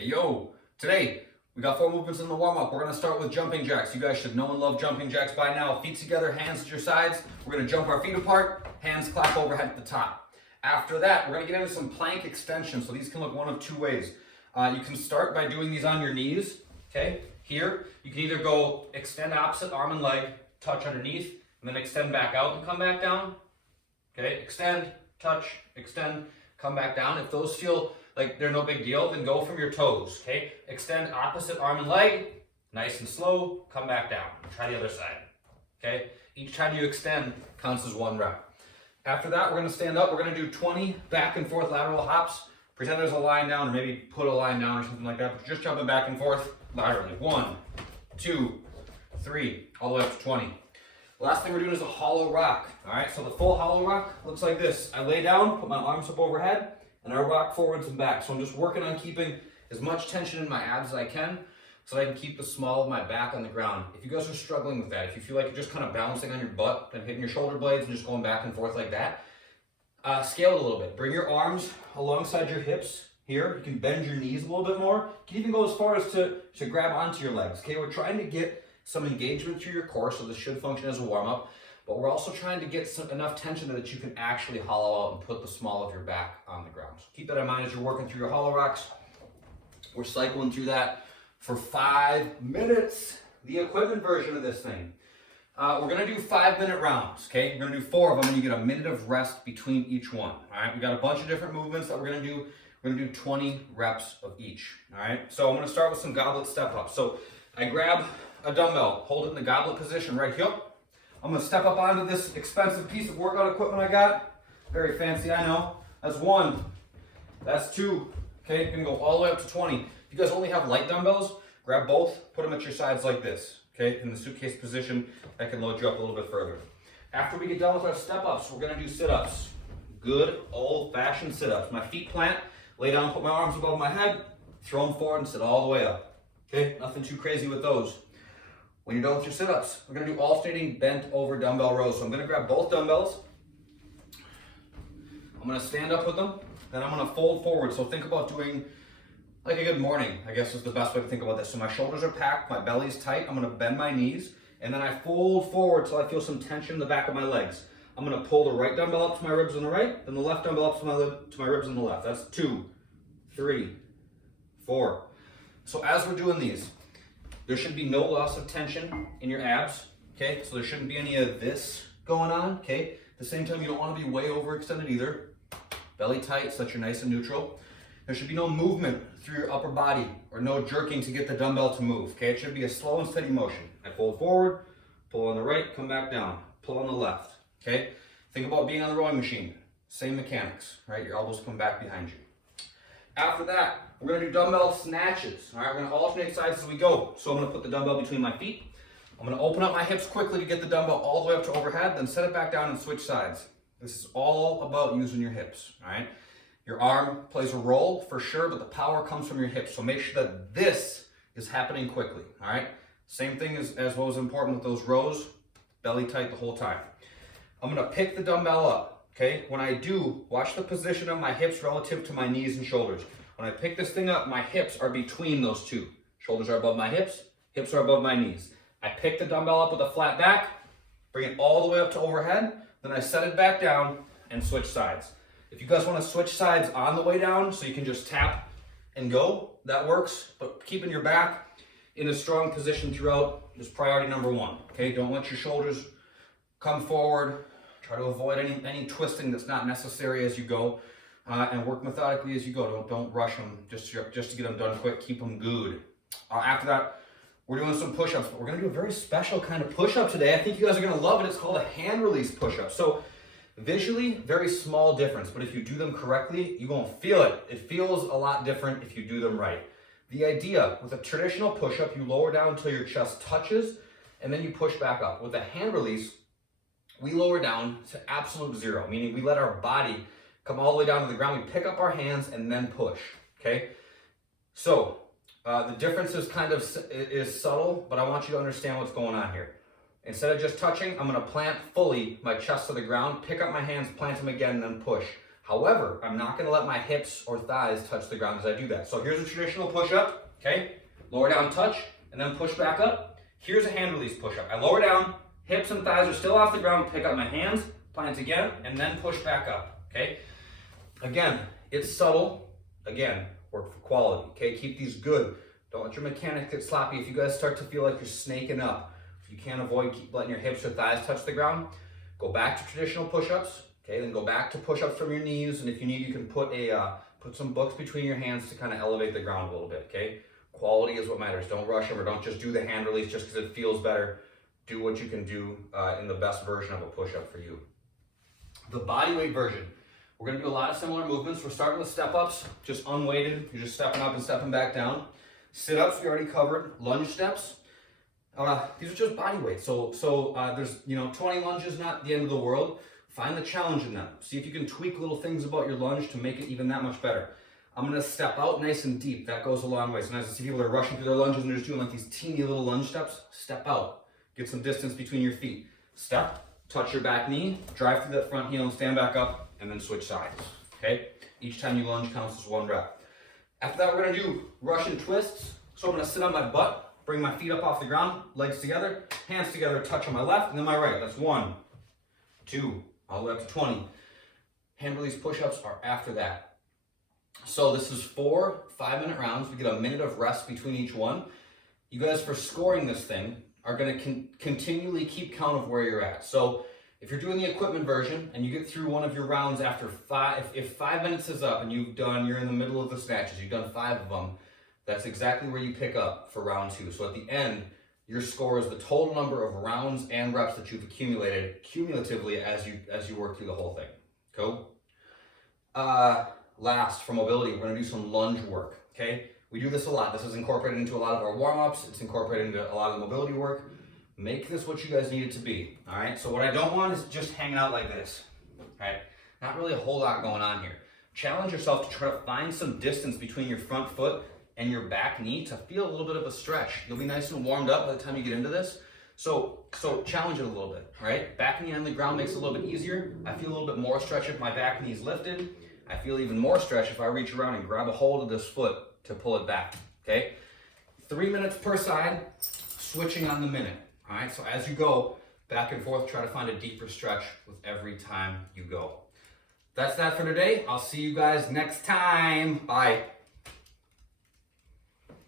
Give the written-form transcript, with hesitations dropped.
Hey yo, today we got 4 movements in the warm-up. We're gonna start with jumping jacks. You guys should know and love jumping jacks by now. Feet together, hands at your sides. We're gonna jump our feet apart, hands clap overhead at the top. After that, we're gonna get into some plank extensions. So these can look one of 2 ways. You can start by doing these on your knees, okay? Here, you can either go extend opposite arm and leg, touch underneath, and then extend back out and come back down. Okay, extend, touch, extend, come back down. If those feel like they're no big deal, then go from your toes, okay? Extend opposite arm and leg, nice and slow, come back down. Try the other side, okay? Each time you extend counts as 1 rep. After that, we're gonna stand up. We're gonna do 20 back and forth lateral hops. Pretend there's a line down, or maybe put a line down or something like that, but just jumping back and forth laterally. 1, 2, 3, all the way up to 20. Last thing we're doing is a hollow rock, all right? So the full hollow rock looks like this. I lay down, put my arms up overhead, and I rock forwards and back. So I'm just working on keeping as much tension in my abs as I can so that I can keep the small of my back on the ground. If you guys are struggling with that, if you feel like you're just kind of bouncing on your butt and hitting your shoulder blades and just going back and forth like that, scale it a little bit. Bring your arms alongside your hips here. You can bend your knees a little bit more. You can even go as far as to grab onto your legs, okay? We're trying to get some engagement through your core, so this should function as a warm-up, but we're also trying to get enough tension that you can actually hollow out and put the small of your back on the ground. So keep that in mind as you're working through your hollow rocks. We're cycling through that for 5 minutes, the equipment version of this thing. We're gonna do 5-minute rounds, okay? We're gonna do 4 of them, and you get a minute of rest between each one, all right? We got a bunch of different movements that we're gonna do. We're gonna do 20 reps of each, all right? So I'm gonna start with some goblet step ups. So I grab a dumbbell, hold it in the goblet position right here. I'm gonna step up onto this expensive piece of workout equipment I got. Very fancy, I know. That's 1, that's 2, okay? You can go all the way up to 20. If you guys only have light dumbbells, grab both, put them at your sides like this, okay? In the suitcase position, that can load you up a little bit further. After we get done with our step ups, we're gonna do sit-ups. Good old-fashioned sit-ups. My feet plant, lay down, put my arms above my head, throw them forward and sit all the way up. Okay, nothing too crazy with those. When you're done with your sit-ups, we're gonna do alternating bent over dumbbell rows. So I'm gonna grab both dumbbells. I'm gonna stand up with them, then I'm gonna fold forward. So think about doing like a good morning, I guess is the best way to think about this. So my shoulders are packed, my belly's tight, I'm gonna bend my knees, and then I fold forward till I feel some tension in the back of my legs. I'm gonna pull the right dumbbell up to my ribs on the right, then the left dumbbell up to my ribs on the left. That's 2, 3, 4. So as we're doing these, there should be no loss of tension in your abs, okay? So there shouldn't be any of this going on, okay? At the same time, you don't want to be way overextended either. Belly tight so that you're nice and neutral. There should be no movement through your upper body or no jerking to get the dumbbell to move, okay? It should be a slow and steady motion. I fold forward, pull on the right, come back down, pull on the left, okay? Think about being on the rowing machine. Same mechanics, right? Your elbows come back behind you. After that, we're gonna do dumbbell snatches. All right, we're gonna alternate sides as we go. So I'm gonna put the dumbbell between my feet. I'm gonna open up my hips quickly to get the dumbbell all the way up to overhead, then set it back down and switch sides. This is all about using your hips, all right? Your arm plays a role for sure, but the power comes from your hips. So make sure that this is happening quickly, all right? Same thing as what was important with those rows, belly tight the whole time. I'm gonna pick the dumbbell up. Okay, when I do, watch the position of my hips relative to my knees and shoulders. When I pick this thing up, my hips are between those two. Shoulders are above my hips are above my knees. I pick the dumbbell up with a flat back, bring it all the way up to overhead, then I set it back down and switch sides. If you guys want to switch sides on the way down so you can just tap and go, that works, but keeping your back in a strong position throughout is priority number 1. Okay, don't let your shoulders come forward. Try to avoid any twisting that's not necessary as you go, and work methodically as you go. Don't rush them just to get them done quick. Keep them good. After that, we're doing some push-ups, but we're gonna do a very special kind of push-up today. I think you guys are gonna love it. It's called a hand release push-up. So visually, very small difference, but if you do them correctly, you're gonna feel it. It feels a lot different if you do them right. The idea with a traditional push-up, you lower down until your chest touches, and then you push back up. With a hand release, we lower down to absolute 0, meaning we let our body come all the way down to the ground. We pick up our hands and then push, okay? So the difference is subtle, but I want you to understand what's going on here. Instead of just touching, I'm gonna plant fully my chest to the ground, pick up my hands, plant them again, and then push. However, I'm not gonna let my hips or thighs touch the ground as I do that. So here's a traditional push-up, okay? Lower down, touch, and then push back up. Here's a hand release push-up. I lower down, hips and thighs are still off the ground, pick up my hands, plant again, and then push back up, okay? Again, it's subtle. Again, work for quality, okay? Keep these good. Don't let your mechanics get sloppy. If you guys start to feel like you're snaking up, if you can't avoid keep letting your hips or thighs touch the ground, go back to traditional push-ups, okay? Then go back to push-ups from your knees, and if you need, you can put some books between your hands to kind of elevate the ground a little bit, okay? Quality is what matters. Don't rush them, or don't just do the hand release just because it feels better. Do what you can do in the best version of a push-up for you. The body weight version. We're gonna do a lot of similar movements. We're starting with step-ups, just unweighted. You're just stepping up and stepping back down. Sit-ups, we already covered. Lunge steps. These are just body weight. So there's 20 lunges, not the end of the world. Find the challenge in them. See if you can tweak little things about your lunge to make it even that much better. I'm gonna step out nice and deep. That goes a long way. Sometimes I see people that are rushing through their lunges and they're just doing like these teeny little lunge steps. Step out. Get some distance between your feet. Step, touch your back knee, drive through that front heel and stand back up, and then switch sides, okay? Each time you lunge counts as one rep. After that, we're gonna do Russian twists. So I'm gonna sit on my butt, bring my feet up off the ground, legs together, hands together, touch on my left, and then my right. That's 1, 2, all the way up to 20. Hand release push-ups are after that. So this is 4 5-minute rounds. We get a minute of rest between each one. You guys, for scoring this thing, are gonna continually keep count of where you're at. So if you're doing the equipment version and you get through one of your rounds after 5, if 5 minutes is up and you're in the middle of the snatches, you've done 5 of them, that's exactly where you pick up for round 2. So at the end, your score is the total number of rounds and reps that you've accumulated cumulatively as you work through the whole thing. Cool? Last, for mobility, we're gonna do some lunge work, okay? We do this a lot. This is incorporated into a lot of our warm-ups. It's incorporated into a lot of the mobility work. Make this what you guys need it to be, all right? So what I don't want is just hanging out like this, all right? Not really a whole lot going on here. Challenge yourself to try to find some distance between your front foot and your back knee to feel a little bit of a stretch. You'll be nice and warmed up by the time you get into this. So challenge it a little bit, all right? Back knee on the ground makes it a little bit easier. I feel a little bit more stretch if my back knee is lifted. I feel even more stretch if I reach around and grab a hold of this foot to pull it back, okay? 3 minutes per side, switching on the minute, all right? So as you go back and forth, try to find a deeper stretch with every time you go. That's that for today. I'll see you guys next time. Bye.